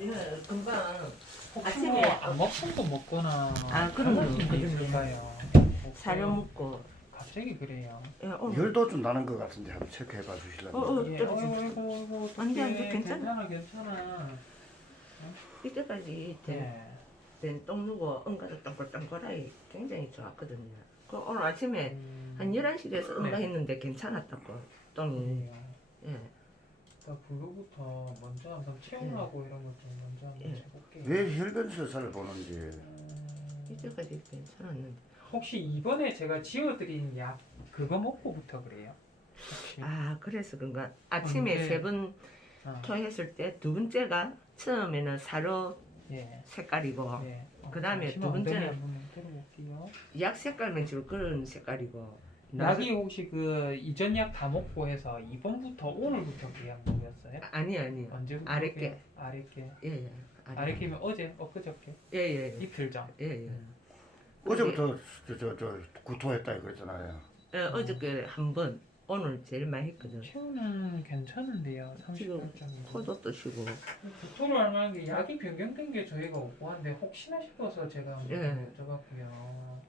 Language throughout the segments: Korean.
예, 금방 혹시 아침에- 뭐 안 먹은 거 먹거나 그런 거 달라진 게 없거든요. 있을까요? 사료 먹고 갑자기 그래요. 예, 오늘 열도 좀 나는 것 같은데 한번 체크해봐 주실래요? 예, 떨어져. 어이구, 안 돼, 어떡해. 괜찮아. 괜찮아. 이때까지 예. 똥 누고 응가를 땅골땅골하기 굉장히 좋았거든요. 그 오늘 아침에 음, 한 11시 돼서 네. 응가했는데 괜찮았다고 똥이. 그래요. 예. 자, 블루부터 먼저 한번 체험하고 이런 것좀 먼저 한번 예. 해볼게요. 왜 혈변 수사를 보는지. 이때까지 괜찮았는데. 혹시 이번에 제가 지어드린 약 그거 먹고부터 그래요? 혹시? 그래서 그런가 아침에 네. 3번 아, 토했을 때 두 번째가 처음에는 사료 예. 색깔이고 예. 그다음에 잠시만 두 번째는- 엉덩이 한번 들어볼게요. 약 색깔만 주로 그런 색깔이고 약이 혹시 그 이전 약 다 먹고 해서 이번부터 오늘부터 그 약 먹였어요? 아니요 언제부터? 아랫게. 아랫게. 예예 아랫게면 어제? 엊그저께? 예예 이틀 전. 예예 어제부터 저 구토했다 그랬잖아요. 어저께 한 번 오늘 제일 많이 했거든. 체온은 괜찮은데요. 지금 30도 정도. 코도 뜨시고 구토를 안 하는 게 약이 변경된 게 저희가 없고 한데 혹시나 싶어서 제가 한번 예. 여쭤봤고요.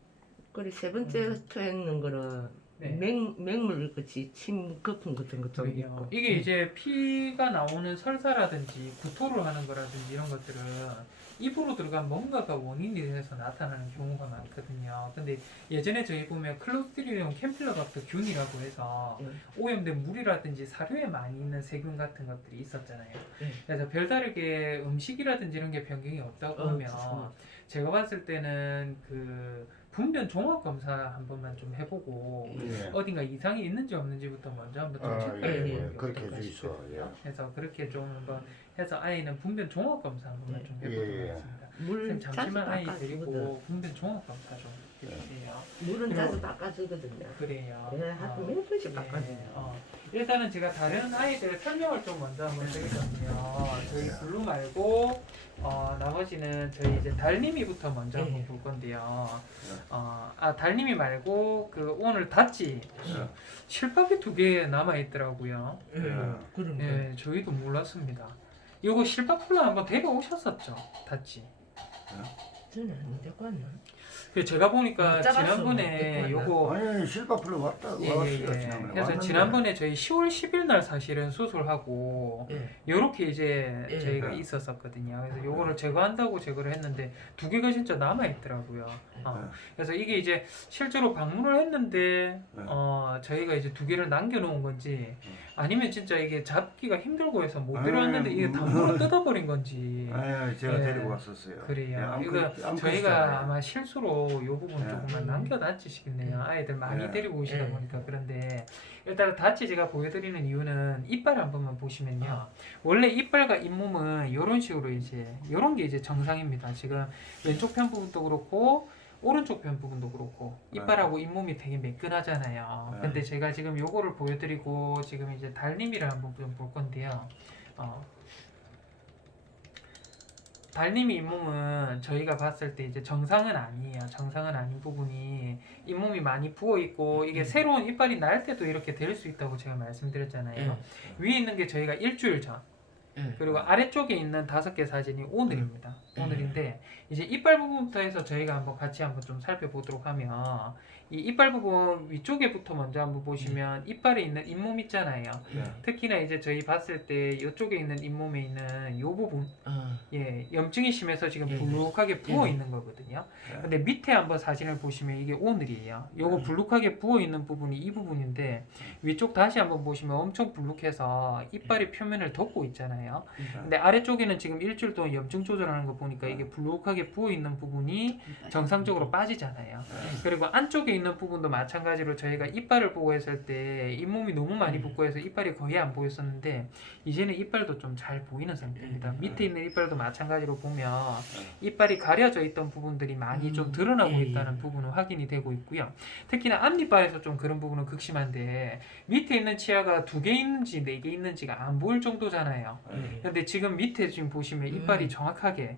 그리고 세 번째 토했는 거는 네. 맹물 같이 침 거품 같은 거 좀 그러게요. 있고 이게 이제 피가 나오는 설사라든지 구토를 하는 거라든지 이런 것들은 입으로 들어간 뭔가가 원인이 돼서 나타나는 경우가 많거든요. 근데 예전에 저희 보면 클로스트리디움 캠필러박터 균이라고 해서 예. 오염된 물이라든지 사료에 많이 있는 세균 같은 것들이 있었잖아요. 예. 그래서 별다르게 음식이라든지 이런 게 변경이 없다고 하면 좋습니다. 제가 봤을 때는 그 분변 종합 검사 한 번만 좀 해보고 예. 어딘가 이상이 있는지 없는지부터 먼저 한번 좀 체크해 예, 보는 예. 게 그렇게 어떨까 해주이소. 싶거든요. 예. 그래서 그렇게 좀 한번 해서 아이는 분변 종합 검사 한 번만 예. 좀 해보도록 예, 예. 하겠습니다. 물 선생님 자주 잠시만 아이 닦아주거든. 데리고 분변 종합 검사 좀 해주세요. 물은 자주 닦아주거든요. 그래요. 예, 하루 몇 번씩 예, 닦아줘요. 일단은 제가 다른 아이들 설명을 좀 먼저 한번 드리거든요. 저희 블루 말고 나머지는 저희 이제 달님이부터 먼저 예. 한번 볼 건데요. 달님이 말고 그 오늘 닷지 실밥이 2개 남아 있더라고요. 그런 거. 예, 저희도 몰랐습니다. 요거 실밥플라 한번 데려오셨었죠, 닷지. 저는 안 데리고 왔나? 그 제가 보니까 못 잡았어. 지난번에 데리고 왔나? 요거 아니 실밥풀로 왔다 왔어요 지난번에. 그래서 왔는데. 지난번에 저희 10월 10일 날 사실은 수술하고 예. 요렇게 이제 예. 저희가 있었었거든요. 그래서 요거를 제거한다고 제거를 했는데 2개가 진짜 남아 있더라고요. 그래서 이게 이제 실제로 방문을 했는데 저희가 이제 2개를 남겨놓은 건지 아니면 진짜 이게 잡기가 힘들고 해서 못 데려왔는데 이게 단번에 뜯어버린 건지 아유 제가 예. 데리고 왔었어요. 그래요. 예, 이거 아무것도 저희가 없잖아요. 아마 실수로 요 부분 예. 조금만 남겨놨지 싶네요. 아이들 많이 예. 데리고 오시다 예. 보니까. 그런데 일단 다치 제가 보여드리는 이유는 이빨 한 번만 보시면요. 원래 이빨과 잇몸은 이런 식으로 이제 이런 게 이제 정상입니다. 지금 왼쪽 편 부분도 그렇고 오른쪽 편 부분도 그렇고 이빨하고 잇몸이 되게 매끈하잖아요. 네. 근데 제가 지금 요거를 보여드리고 지금 이제 달님이를 한번 좀 볼 건데요. 달님이 잇몸은 저희가 봤을 때 이제 정상은 아니에요. 정상은 아닌 부분이 잇몸이 많이 부어 있고 이게 새로운 이빨이 날 때도 이렇게 될 수 있다고 제가 말씀드렸잖아요. 위에 있는 게 저희가 일주일 전, 예. 그리고 아래쪽에 있는 5개 사진이 오늘입니다. 오늘인데 이제 이빨 부분부터 해서 저희가 한번 같이 한번 좀 살펴보도록 하면 이 이빨 부분 위쪽에부터 먼저 한번 보시면 이빨에 있는 잇몸 있잖아요. 예. 특히나 이제 저희 봤을 때 이쪽에 있는 잇몸에 있는 이 부분 어. 염증이 심해서 지금 예. 불룩하게 부어 예. 있는 거거든요. 예. 근데 밑에 한번 사진을 보시면 이게 오늘이에요. 요거 불룩하게 부어 있는 부분이 이 부분인데 위쪽 다시 한번 보시면 엄청 불룩해서 이빨이 표면을 덮고 있잖아요. 근데 아래쪽에는 지금 일주일 동안 염증 조절하는 거 보니까 이게 불룩하게 부어 있는 부분이 정상적으로 빠지잖아요. 그리고 안쪽에 있는 부분도 마찬가지로 저희가 이빨을 보고 했을 때 잇몸이 너무 많이 붓고 해서 이빨이 거의 안 보였었는데 이제는 이빨도 좀 잘 보이는 상태입니다. 밑에 있는 이빨도 마찬가지로 보면 이빨이 가려져 있던 부분들이 많이 좀 드러나고 예, 있다는 부분은 확인이 되고 있고요. 특히나 앞니빨에서 좀 그런 부분은 극심한데 밑에 있는 치아가 2개 있는지 4개 있는지가 안 보일 정도잖아요. 근데 지금 밑에 지금 보시면 이빨이 정확하게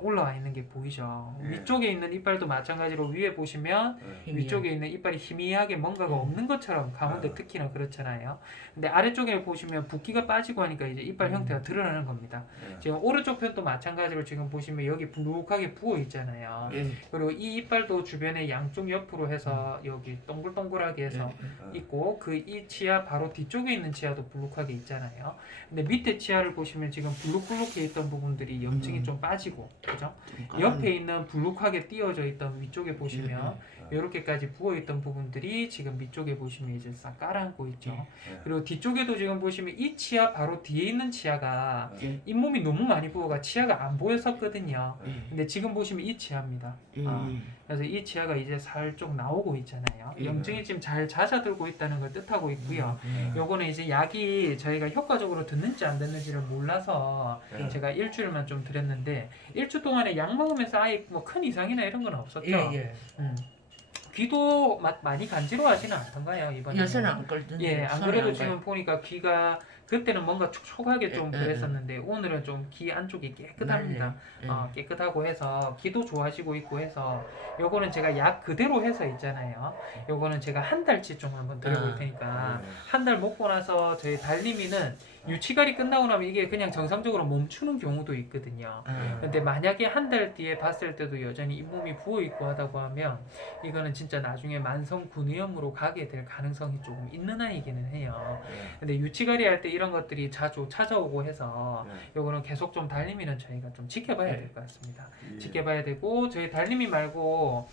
올라와 있는 게 보이죠. 위쪽에 있는 이빨도 마찬가지로 위에 보시면 위쪽에 있는 이빨이 희미하게 뭔가가 없는 것처럼 가운데 특히나 그렇잖아요. 근데 아래쪽에 보시면 붓기가 빠지고 하니까 이제 이빨 형태가 드러나는 겁니다. 지금 오른쪽 편도 마찬가지로 지금 보시면 여기 불룩하게 부어 있잖아요. 그리고 이 이빨도 주변에 양쪽 옆으로 해서 여기 동글동글하게 해서 있고 그 이 치아 바로 뒤쪽에 있는 치아도 불룩하게 있잖아요. 근데 밑에 치아를 보시면 지금 불룩불룩해 있던 부분들이 염증이 좀 빠지고, 그죠? 옆에 있는 불룩하게 띄어져 있던 위쪽에 보시면 이렇게까지 부어 있던 부분들이 지금 밑쪽에 보시면 이제 싹 깔아앉고 있죠. 그리고 뒤쪽에도 지금 보시면 이 치아 바로 뒤에 있는 치아가 잇몸이 너무 많이 부어가 치아가 안 보였었거든요. 근데 지금 보시면 이 치아입니다. 그래서 이 치아가 이제 살짝 나오고 있잖아요. 염증이 지금 잘 잦아들고 있다는 걸 뜻하고 있고요. 요거는 이제 약이 저희가 효과적으로 듣는지 안 듣는지를 몰라서 제가 일주일만 좀 드렸는데 일주 동안에 약 먹으면서 아예 뭐 큰 이상이나 이런 건 없었죠. 귀도 많이 간지러워하지는 않던가요 이번에? 요새는 안 걸던데. 예, 안 그래도 지금 보니까 귀가 그때는 뭔가 촉촉하게 좀 그랬었는데 오늘은 좀 귀 안쪽이 깨끗합니다. 깨끗하고 해서 귀도 좋아지고 있고 해서 요거는 제가 약 그대로 해서 있잖아요. 요거는 제가 한 달치 좀 한번 드려볼 테니까 한 달 먹고 나서 저희 달님이는 유치갈이 끝나고 나면 이게 그냥 정상적으로 멈추는 경우도 있거든요. 근데 만약에 한 달 뒤에 봤을 때도 여전히 잇몸이 부어있고 하다고 하면 이거는 진짜 나중에 만성 구내염으로 가게 될 가능성이 조금 있는 아이기는 해요. 근데 유치갈이 할 때 이런 것들이 자주 찾아오고 해서 요거는 계속 좀 달님이는 저희가 좀 지켜봐야 될 것 같습니다. 지켜봐야 되고 저희 달님이 말고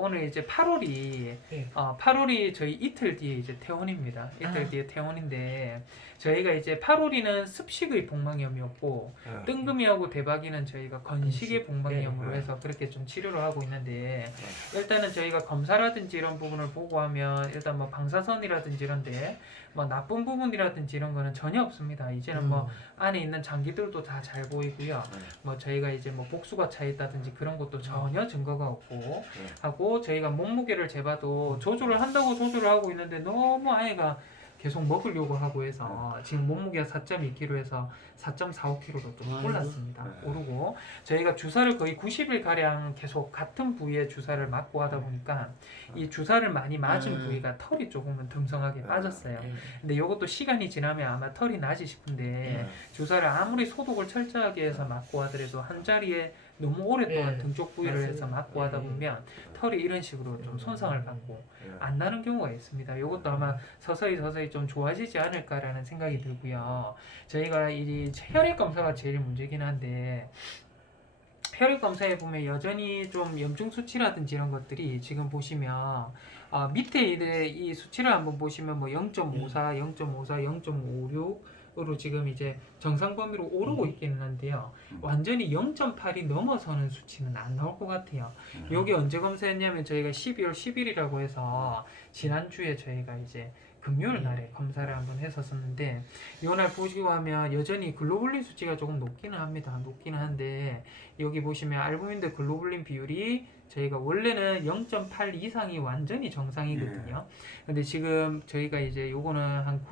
오늘 이제 8월이 8월이 저희 이틀 뒤에 이제 퇴원입니다. 이틀 뒤에 퇴원인데 저희가 이제 8월이는 습식의 복막염이었고 뜬금이하고 대박이는 저희가 건식의 복막염으로 해서 그렇게 좀 치료를 하고 있는데 일단은 저희가 검사라든지 이런 부분을 보고 하면 일단 뭐 방사선이라든지 이런데 뭐 나쁜 부분이라든지 이런 거는 전혀 없습니다. 이제는 뭐 안에 있는 장기들도 다 잘 보이고요. 뭐 저희가 이제 뭐 복수가 차 있다든지 그런 것도 전혀 증거가 없고 하고 저희가 몸무게를 재봐도 조절을 한다고 조절을 하고 있는데 너무 아이가 계속 먹으려고 하고 해서 지금 몸무게가 4.2kg에서 4.45kg로 좀 올랐습니다. 오르고 저희가 주사를 거의 90일 가량 계속 같은 부위에 주사를 맞고 하다 보니까 이 주사를 많이 맞은 부위가 털이 조금은 듬성하게 빠졌어요. 근데 이것도 시간이 지나면 아마 털이 나지 싶은데 주사를 아무리 소독을 철저하게 해서 맞고 하더라도 한 자리에 너무 오랫동안 등 쪽 부위를 해서 맞고 하다 보면 털이 이런 식으로 좀 손상을 받고 안 나는 경우가 있습니다. 이것도 아마 서서히 좀 좋아지지 않을까라는 생각이 들고요. 저희가 이 혈액 검사가 제일 문제긴 한데 혈액 검사에 보면 여전히 좀 염증 수치라든지 이런 것들이 지금 보시면 밑에 이 수치를 한번 보시면 뭐 0.54, 0.54, 0.56으로 지금 이제 정상 범위로 오르고 있기는 한데요. 완전히 0.8이 넘어서는 수치는 안 나올 것 같아요. 여기 언제 검사했냐면 저희가 12월 10일이라고 해서 지난주에 저희가 이제 금요일 날에 검사를 한번 했었었는데 이날 보시고 하면 여전히 글로불린 수치가 조금 높기는 합니다. 높기는 한데 여기 보시면 알부민대 글로불린 비율이 저희가 원래는 0.8 이상이 완전히 정상이거든요. 근데 지금 저희가 이제 요거는 한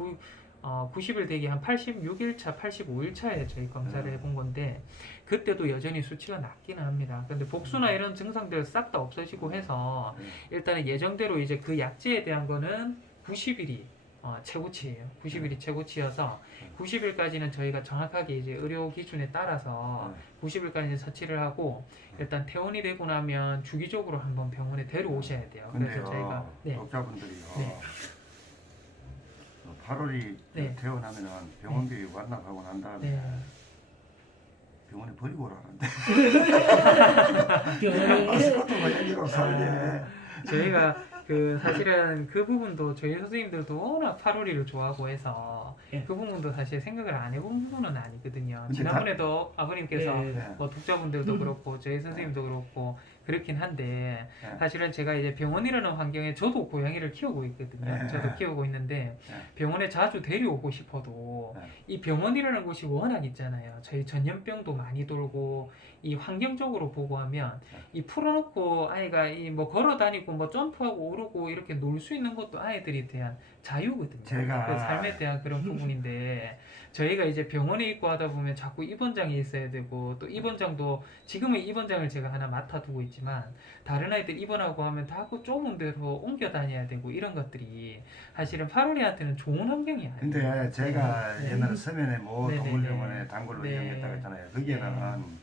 90일 되기 한 86일차, 85일차에 저희 검사를 해본 건데 그때도 여전히 수치가 낮기는 합니다. 근데 복수나 이런 증상들 싹 다 없어지고 해서 일단은 예정대로 이제 그 약제에 대한 거는 90일이 최고치예요. 90일이 최고치여서 90일까지는 저희가 정확하게 이제 의료 기준에 따라서 90일까지 처치를 하고 일단 퇴원이 되고 나면 주기적으로 한번 병원에 데려오셔야 돼요. 그래서 저희가 독자분들이요. 8월이 퇴원하면은 병원비 완납하고 난 다음에 병원에 버리고 오라는데. 저희가 사실은 그 부분도 저희 선생님들도 워낙 8월이를 좋아하고 해서 그 부분도 사실 생각을 안 해본 부분은 아니거든요. 지난번에도 아버님께서 뭐 독자분들도 그렇고 저희 선생님도 그렇고 그렇긴 한데 예. 사실은 제가 이제 병원이라는 환경에 저도 고양이를 키우고 있거든요. 예. 저도 키우고 있는데 예. 병원에 자주 데려오고 싶어도 예. 이 병원이라는 곳이 워낙 있잖아요. 저희 전염병도 많이 돌고 이 환경적으로 보고 하면 이 풀어놓고 아이가 이 뭐 걸어 다니고 뭐 점프하고 오르고 이렇게 놀 수 있는 것도 아이들에 대한 자유거든요. 제가- 그 삶에 대한 그런 부분인데 저희가 이제 병원에 있고 하다 보면 자꾸 입원장이 있어야 되고 또 입원장도 지금은 입원장을 제가 하나 맡아두고 있지만 다른 아이들 입원하고 하면 자꾸 좁은 데로 옮겨 다녀야 되고 이런 것들이 사실은 파로리한테는 좋은 환경이 아니에요. 근데 제가 네. 옛날에 서면에 뭐 네, 네, 동물병원에 네. 단골로 네. 이용했다고 했잖아요. 거기에는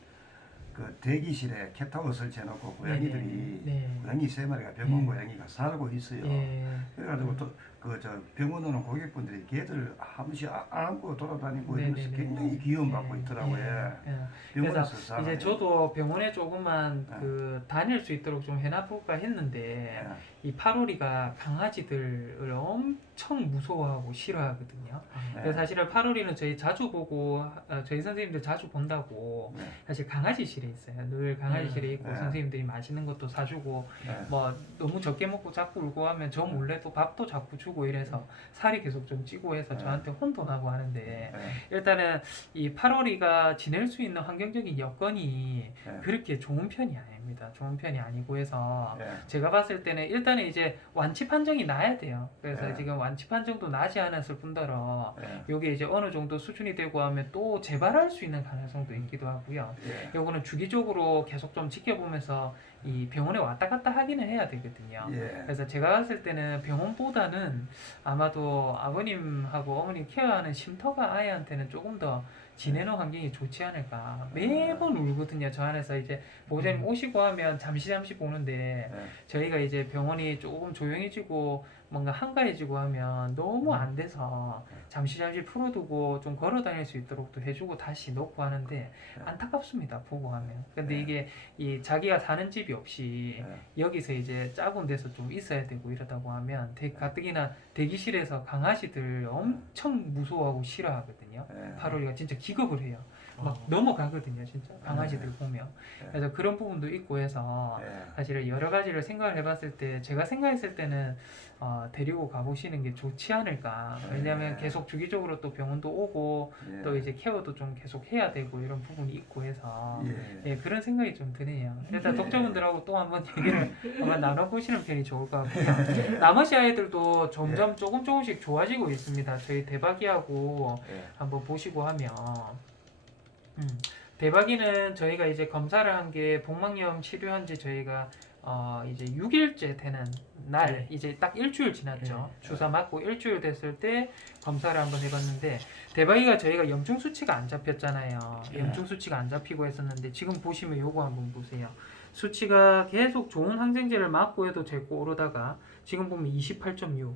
그 대기실에 캣타워 설치해놓고 고양이들이 네. 고양이 3마리가 병원 네. 고양이가 살고 있어요. 예. 그래가지고 또 그 저 병원 오는 고객분들이 걔들 한 번씩 안고 돌아다니고 네, 이러면서 네, 네. 굉장히 귀여움받고 예. 있더라고요. 예. 병원에서 그래서 살아요. 이제 저도 병원에 조금만 네. 그 다닐 수 있도록 좀 해놔볼까 했는데 이 파로리가 강아지들을 엄청 무서워하고 싫어하거든요. 네. 그래서 사실은 파로리는 저희 자주 보고 저희 선생님들 자주 본다고 네. 사실 강아지실에 있어요. 늘 강아지실에 있고 네. 선생님들이 맛있는 것도 사주고 네. 뭐 너무 적게 먹고 자꾸 울고 하면 저 몰래도 밥도 자꾸 주고 이래서 살이 계속 좀 찌고 해서 네. 저한테 혼도 나고 하는데 네. 일단은 이 8월이가 지낼 수 있는 환경적인 여건이 네. 그렇게 좋은 편이 아닙니다. 좋은 편이 아니고 해서 네. 제가 봤을 때는 일단은 이제 완치 판정이 나야 돼요. 그래서 네. 지금 완치 판정도 나지 않았을 뿐더러 네. 요게 이제 어느 정도 수준이 되고 하면 또 재발할 수 있는 가능성도 있기도 하고요. 예. 요거는 주기적으로 계속 좀 지켜보면서 이 병원에 왔다 갔다 하기는 해야 되거든요. 예. 그래서 제가 봤을 때는 병원보다는 아마도 아버님하고 어머님 케어하는 쉼터가 아이한테는 조금 더 지내는 환경이 좋지 않을까. 매번 울거든요. 저 안에서 이제 보호자님 오시고 하면 잠시 보는데 네. 저희가 이제 병원이 조금 조용해지고 뭔가 한가해지고 하면 너무 안 돼서 잠시 풀어두고 좀 걸어 다닐 수 있도록 또 해주고 다시 놓고 하는데 안타깝습니다. 보고 하면. 근데 네. 이게 이 자기가 사는 집이 없이 네. 여기서 이제 작은 데서 좀 있어야 되고 이러다고 하면 가뜩이나 대기실에서 강아지들 엄청 무서워하고 싫어하거든요. 네. 8월이가 진짜 기겁을 해요. 막 넘어가거든요, 진짜 강아지들 보면. 그래서 그런 부분도 있고 해서 네. 사실은 여러 가지를 생각을 해봤을 때 제가 생각했을 때는 데리고 가보시는 게 좋지 않을까. 왜냐하면 계속 주기적으로 또 병원도 오고 예. 또 이제 케어도 좀 계속 해야 되고 이런 부분이 있고 해서 예. 예, 그런 생각이 좀 드네요. 일단 독자분들하고 또 한번 얘기를 한번 나눠보시는 편이 좋을 것 같고요. 나머지 아이들도 점점 조금씩 좋아지고 있습니다. 저희 대박이하고 예. 한번 보시고 하면 대박이는 저희가 이제 검사를 한 게 복막염 치료한 지 저희가 이제 6일째 되는 날 네. 이제 딱 일주일 지났죠. 네. 주사 맞고 일주일 됐을 때 검사를 한번 해봤는데 대박이가 저희가 염증 수치가 안 잡혔잖아요. 네. 염증 수치가 안 잡히고 했었는데 지금 보시면 요거 한번 보세요. 수치가 계속 좋은 항생제를 맞고 해도 자꾸 오르다가 지금 보면 28.6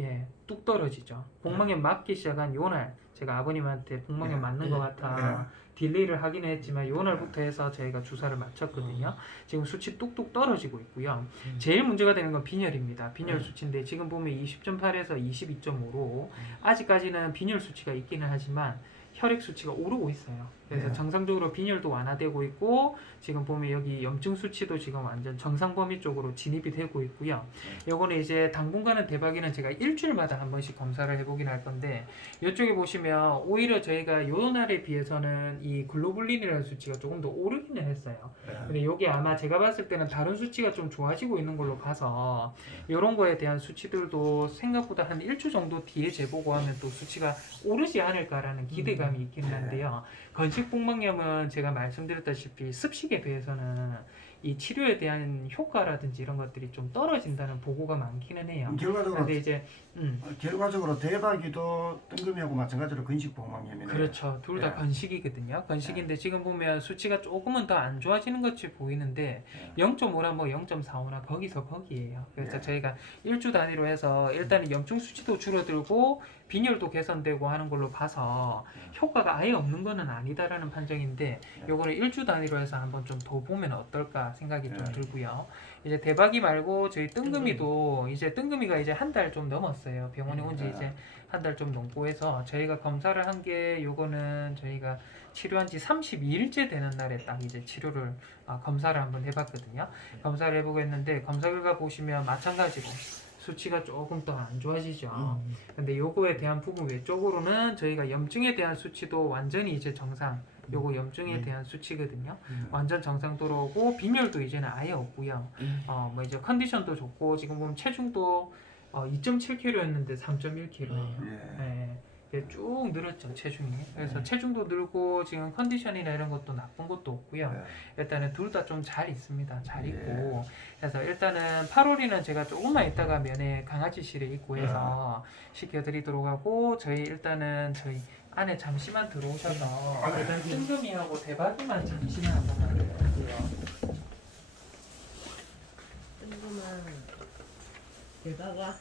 예, 뚝 떨어지죠. 복막염 맞기 시작한 요날 제가 아버님한테 복막염 맞는 것 같아 딜레이를 하긴 했지만 요날부터 해서 저희가 주사를 맞췄거든요. 지금 수치 뚝뚝 떨어지고 있고요. 제일 문제가 되는 건 빈혈입니다. 빈혈 수치인데 지금 보면 20.8에서 22.5로 아직까지는 빈혈 수치가 있기는 하지만 혈액 수치가 오르고 있어요. 그래서 정상적으로 빈혈도 완화되고 있고 지금 보면 여기 염증 수치도 지금 완전 정상 범위 쪽으로 진입이 되고 있고요. 요거는 이제 당분간은 대박이는 제가 일주일마다 한 번씩 검사를 해보긴 할 건데 이쪽에 보시면 오히려 저희가 요 날에 비해서는 이 글로불린이라는 수치가 조금 더 오르기는 했어요. 근데 요게 아마 제가 봤을 때는 다른 수치가 좀 좋아지고 있는 걸로 봐서 요런 거에 대한 수치들도 생각보다 한 1주 정도 뒤에 재보고 하면 또 수치가 오르지 않을까라는 기대감이 있기는 한데요. 건식 복막염은 제가 말씀드렸다시피 습식에 비해서는 이 치료에 대한 효과라든지 이런 것들이 좀 떨어진다는 보고가 많기는 해요. 결과적으로 근데 이제 결과적으로 대박이도 뜬금이하고 마찬가지로 건식 복막염이네요. 그렇죠. 둘 다 건식이거든요. 건식인데 지금 보면 수치가 조금은 더 안 좋아지는 것이 보이는데 0.5나 뭐 0.45나 거기서 거기에요. 그래서 저희가 일주 단위로 해서 일단은 염증 수치도 줄어들고 빈혈도 개선되고 하는 걸로 봐서 효과가 아예 없는 거는 아니다라는 판정인데 요거는 일주 단위로 해서 한번 좀 더 보면 어떨까 생각이 좀 들고요. 이제 대박이 말고 저희 뜬금이도 이제 뜬금이가 이제 한 달 좀 넘었어요. 병원에 온 지 이제 한 달 좀 넘고 해서 저희가 검사를 한 게 요거는 저희가 치료한 지 32일째 되는 날에 딱 이제 치료를 검사를 한번 해봤거든요. 검사를 해보고 했는데 검사 결과 보시면 마찬가지로 수치가 조금 더 안 좋아지죠. 근데 요거에 대한 부분 외적으로는 저희가 염증에 대한 수치도 완전히 이제 정상. 요거 염증에 대한 수치거든요. 완전 정상도로 오고 빈혈도 이제는 아예 없고요. 뭐 이제 컨디션도 좋고 지금 보면 체중도 2.7kg였는데 3.1kg예요. 네. 쭉 늘었죠 체중이. 그래서 체중도 늘고 지금 컨디션이나 이런 것도 나쁜 것도 없고요. 일단은 둘 다 좀 잘 있습니다. 잘 있고. 그래서 일단은 8월에는 제가 조금만 있다가 면회 강아지실에 있고 해서 시켜드리도록 하고 저희 일단은 저희 안에 잠시만 들어오셔서 뜬금이하고 대박이만 잠시만 한번 말해볼게요. 뜬금은 대박아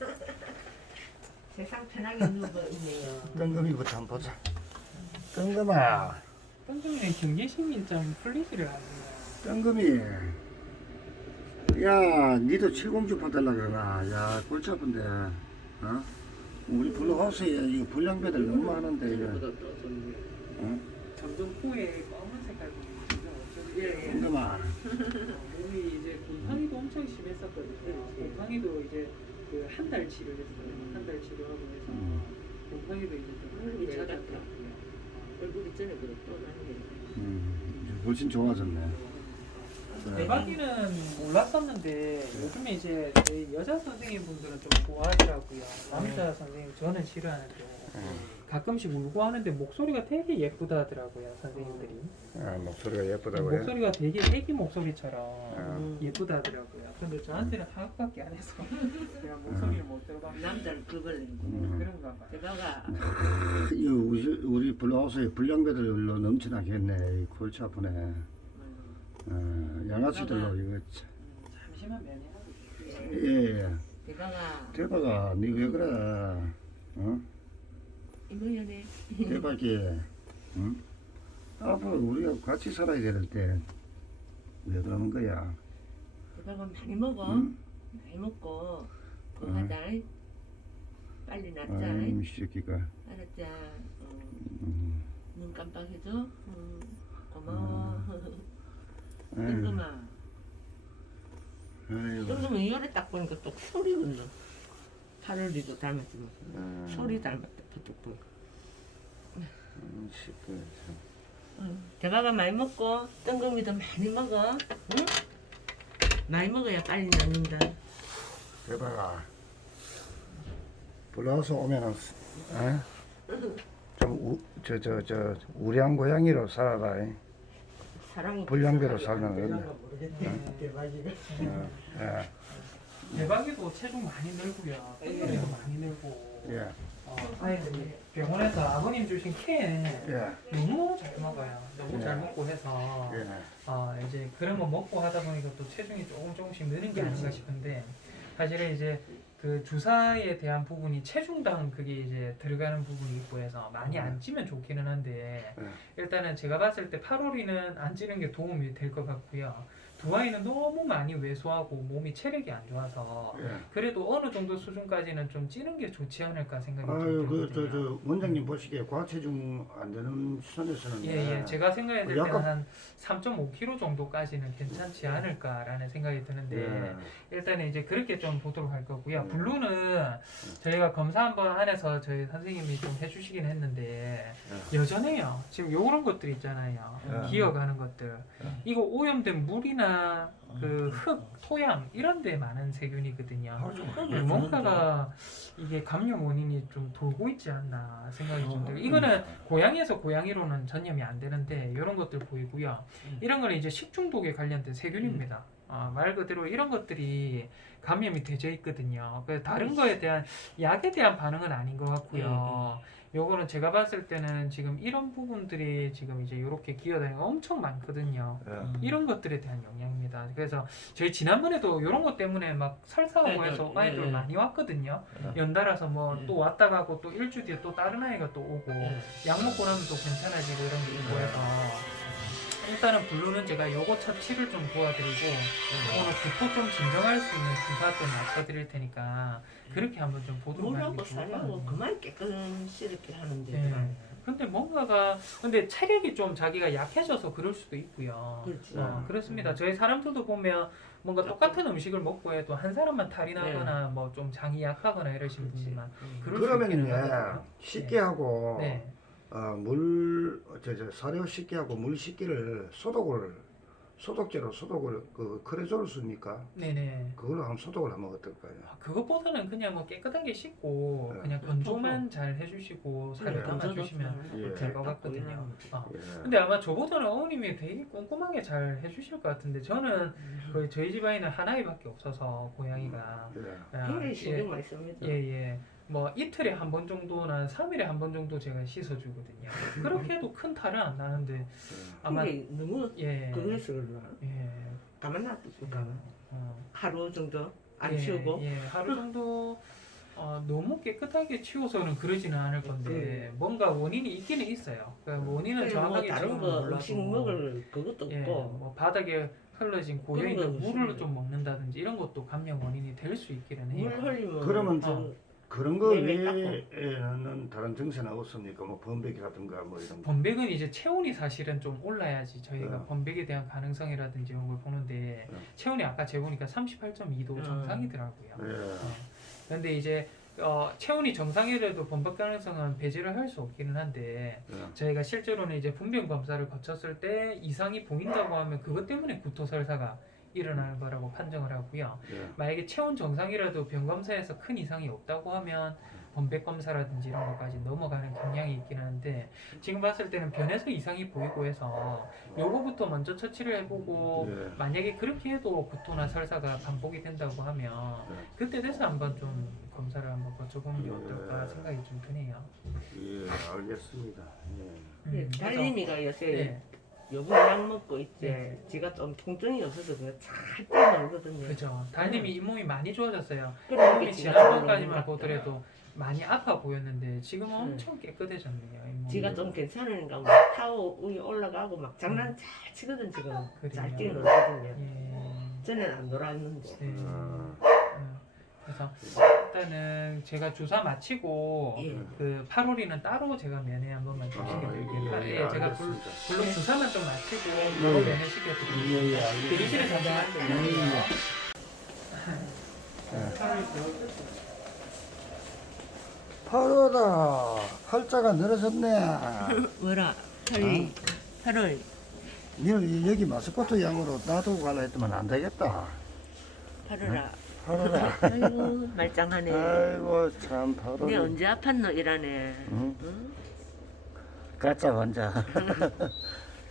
세상 편하게 누워 있네요. 뜬금이부터 한번 보자. 뜬금아, 뜬금이는 경계심이 좀 풀리지를 않네요. 뜬금이. 야, 니도 칠공주 받으려 그러나? 야, 골치 아픈데. 어? 우리 블루하우스에 이거 불량배들 너무 많은데 이거. 어? 점점 코에 검은 색깔이 어쩌지? 뜬금아. 몸이 이제 곰팡이도 엄청 심했었거든요. 곰팡이도 이제 그 한 달 치료했어요. 한 달 치료하고 해서 곰팡이도 이제 좀 많이 찾았더라고요. 얼굴이 전에 그래 또 나는 이제 훨씬 좋아졌네. 대박이는 몰랐었는데 요즘에 이제 저희 여자 선생님분들은 좀 좋아하더라고요. 남자 선생님 저는 싫어하는데 가끔씩 울고 하는데 목소리가 되게 예쁘다 하더라고요 선생님들이. 목소리가 예쁘다고요? 목소리가 되게 애기 목소리처럼 예쁘다 하더라고요. 근데 저한테는 하나밖에 안 해서 제가 목소리를 못 들어봤고 남자를 그걸 그런가 봐요. 대박아 이거 우리 블루하우스에 불량배들로 넘쳐나겠네. 이 골치 아프네. 양아치들로 이거. 잠시만 면회하고 예. 대박아 대박아, 니 왜 그래? 어? 이모연애 대박이. 응? 앞으로 우리가 같이 살아야 될 때 왜 그러는 거야? 대박아 많이 먹어 응? 많이 먹고 그거 하자 빨리 낫자 아이 새끼가. 알았자 음. 눈 깜빡해줘 고마워 아이고. 뜬금아 아이고. 뜬금은 이거를 딱 보니까 또 소리거든 하늘이도 닮았지만 소리 닮았다 푸뚝푸 시끄러. 대박아 많이 먹고 뜬금이도 많이 먹어 응? 많이 먹어야 빨리 낫는다 대박아. 블루하우스 오면은 좀 우량 고양이로 살아라. 사랑이 불량배로 살면 되겠네. 대박이도 체중 많이 늘고요. 뜬금이도 많이 늘고. 예. 병원에서 아버님 주신 캔 예. 너무 잘 먹어요. 너무 예. 잘 먹고 해서 이제 그런 거 먹고 하다 보니까 또 체중이 조금씩 느는 게 아닌가 싶은데 사실은 이제 그 주사에 대한 부분이 체중당 그게 이제 들어가는 부분이 있고 해서 많이 안 찌면 좋기는 한데 일단은 제가 봤을 때 8월이는 안 찌는 게 도움이 될 것 같고요. 두 아이는 너무 많이 왜소하고 몸이 체력이 안 좋아서 그래도 어느 정도 수준까지는 좀 찌는 게 좋지 않을까 생각이 아유, 들거든요. 저 원장님 보시기에 과체중 안 되는 선에서는 예, 제가 생각해 될 때는 약간- 한 3.5kg 정도까지는 괜찮지 않을까라는 생각이 드는데 일단은 이제 그렇게 좀 보도록 할 거고요. 블루는 저희가 검사 한번 안에서 저희 선생님이 좀 해주시긴 했는데 여전해요. 지금 요런 것들 있잖아요. 기어가는 것들. 이거 오염된 물이나 그 흙, 토양 이런 데 많은 세균이거든요. 뭔가가 이게 감염 원인이 좀 돌고 있지 않나 생각이 좀 들어요. 이거는 고양이에서 고양이로는 전염이 안 되는데 이런 것들 보이고요. 이런 거는 이제 식중독에 관련된 세균입니다. 말 그대로 이런 것들이 감염이 되져 있거든요. 다른 거에 대한 약에 대한 반응은 아닌 것 같고요. 요거는 제가 봤을 때는 지금 이런 부분들이 지금 이제 이렇게 기어다니는 거 엄청 많거든요. 이런 것들에 대한 영향입니다. 그래서 저희 지난번에도 이런 것 때문에 막 설사하고 해서 아이들 많이 왔거든요. 연달아서 뭐 또 왔다 가고 또 일주 뒤에 또 다른 아이가 또 오고 약 먹고 나면 또 괜찮아지고 이런 게 있고 해서 일단은 블루는 제가 요거 처치를 좀 도와드리고 오늘 구토 좀 진정할 수 있는 주사 좀 맞춰드릴 테니까 그렇게 한번 좀 보도록 하는 물하고 게 좋을 것 살하고 같아요. 그만 깨끗이 이렇게 하는데. 네. 근데 뭔가가 근데 체력이 좀 자기가 약해져서 그럴 수도 있고요. 그렇지. 그렇습니다. 저희 사람들도 보면 뭔가 똑같은 음식을 먹고 해도 한 사람만 탈이 나거나 뭐 좀 장이 약하거나 이러신 분이지만 그럴 수 그러면 있기는 이제 하거든요. 씻게 하고 네. 사료 씻게 하고 물 씻기를 소독제로 소독을 크레졸 씁니까? 네네. 그걸로 한번 소독을 하면 어떨까요? 그것보다는 그냥 뭐 깨끗하게 씻고 네. 그냥 건조만 잘 해주시고 살을 네. 담아주시면 예. 될 것 같거든요. 예. 근데 아마 저보다는 어머님이 되게 꼼꼼하게 잘 해주실 것 같은데 저는 거의 저희 집안에는 한 아이밖에 없어서 고양이가 굉장히 신경 많이 씁니다. 예예 뭐 이틀에 한 번 정도나 3일에 한 번 정도 제가 씻어주거든요. 그렇게 해도 큰 탈은 안 나는데 아마 그게 너무 예 그거에서 그러나 예 가만 놔두니까 어. 하루 정도 안 예, 치우고 예, 하루 정도 너무 깨끗하게 치워서는 그러지는 않을 건데 뭔가 원인이 있기는 있어요. 그러니까 원인은 뭐 정확하게 다른 지금은 거 몰라도 음식 먹을 그것도 예, 없고 뭐 바닥에 흘러진 고여 그런 있는 거 물을 없이. 좀 먹는다든지 이런 것도 감염 원인이 될 수 있기는 해요. 물 흘리면 그러면 그런 거 매일 외에는 다른 증세는 없습니까? 뭐 번백이라든가 뭐 이런 거. 번백은 이제 체온이 사실은 좀 올라야지 저희가 네. 번백에 대한 가능성이라든지 이런 걸 보는데 체온이 아까 재보니까 38.2도 정상이더라고요. 예. 그런데 이제 체온이 정상이라도 번복 가능성은 배제를 할 수 없기는 한데 예. 저희가 실제로는 이제 분변 검사를 거쳤을 때 이상이 보인다고 하면 그것 때문에 구토설사가 일어나는 거라고 판정을 하고요. 예. 만약에 체온 정상이라도 변 검사에서 큰 이상이 없다고 하면 번백 검사라든지 이런 것까지 넘어가는 경향이 있긴 한데 지금 봤을 때는 변에서 이상이 보이고 해서 요거부터 먼저 처치를 해보고 예. 만약에 그렇게 해도 구토나 설사가 반복이 된다고 하면 그때 돼서 한번 좀 검사를 한번 거쳐보는 게 어떨까 생각이 좀 드네요. 예, 알겠습니다. 예. 예, 달님이가 요새 네, 요번 약 먹고 있지. 네. 지가 좀 통증이 없어서 그냥 잘 뛰어놀거든요. 그죠. 달님이 잇몸이 많이 좋아졌어요. 그러니까 잇몸이 지가 지난번까지만 좀 보더라도 많이 아파 보였는데 지금은 엄청 깨끗해졌네요. 잇몸이. 지가 좀 괜찮으니까 막 타워 위에 올라가고 막 장난 잘 치거든 지금. 잘 그래요. 뛰어놀거든요. 예. 전에는 안 놀았는데. 네. 아, 그래서 일단은 제가 주사 마치고 예. 그 8월이는 따로 제가 면회 한 번만 시켜드릴게요. 예, 예, 제가 알겠습니다. 블록 주사만 좀 마치고 예. 바로 면회 시켜드릴게요. 예, 예, 알겠습니다. 대기실에 잠시만 좀 팔어라. 팔자가 늘어졌네. 뭐라? 8월. 니는 여기 마스코트 양으로 놔두고 가려 했더만 안 되겠다. 8월아. 팔어라. 아이고 말짱하네. 아이고 참 내 팔어라. 언제 아팠노 이라네. 응? 응? 가짜 환자.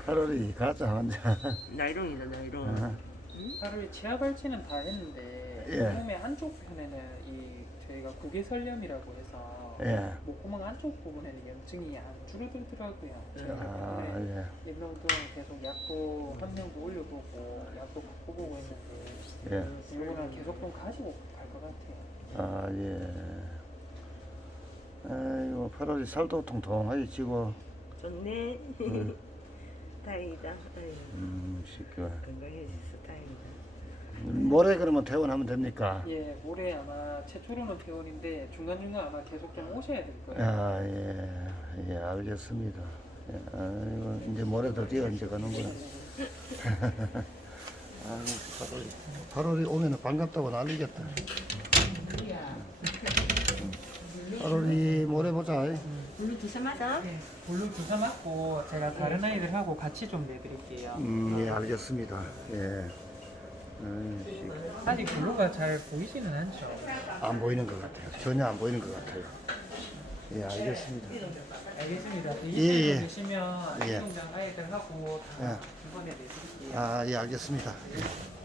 8월이 가짜 환자. 나이롱이다 나이롱. 어. 하루에 치아 발치는 다 했는데 예. 몸의 한쪽 편에는 이 저희가 구개설염이라고 해서 예. 목구멍 안쪽 부분에는 염증이 안 줄어들더라고요. 아, 예. 일명 동안 계속 약도 한 명도 올려보고 약도 바꿔보고 했는데 예. 이거는 계속 좀 가지고 갈 것 같아요. 아, 예. 아이고, 8월이 살도 통통하게 찌고, 좋네. 음. 다행이다. 아이고, 쉽게. 건강해져서 다행이다. 모레 그러면 퇴원하면 됩니까? 예, 올해 아마 최초로는 퇴원인데 중간중간 아마 계속 좀 오셔야 될 거예요. 아, 예. 예, 알겠습니다. 예, 아이고, 이제 모레 드디어 이제 가는구나. 아이고, 8월이 오면은 반갑다고 난리겠다. 8월이 모레 보자. 물로 주사 맞아? 네, 블루 주사 맞고 제가 다른 아이들하고 같이 좀 내드릴게요. 예, 알겠습니다. 예. 아직 블루가 잘 보이지는 않죠. 안 보이는 것 같아요. 전혀 안 보이는 것 같아요. 예, 알겠습니다. 알겠습니다. 예, 이쪽에 예. 계시면 예. 이동장 아이들하고 다 예. 이번에 내드릴게요. 아, 예, 알겠습니다. 예.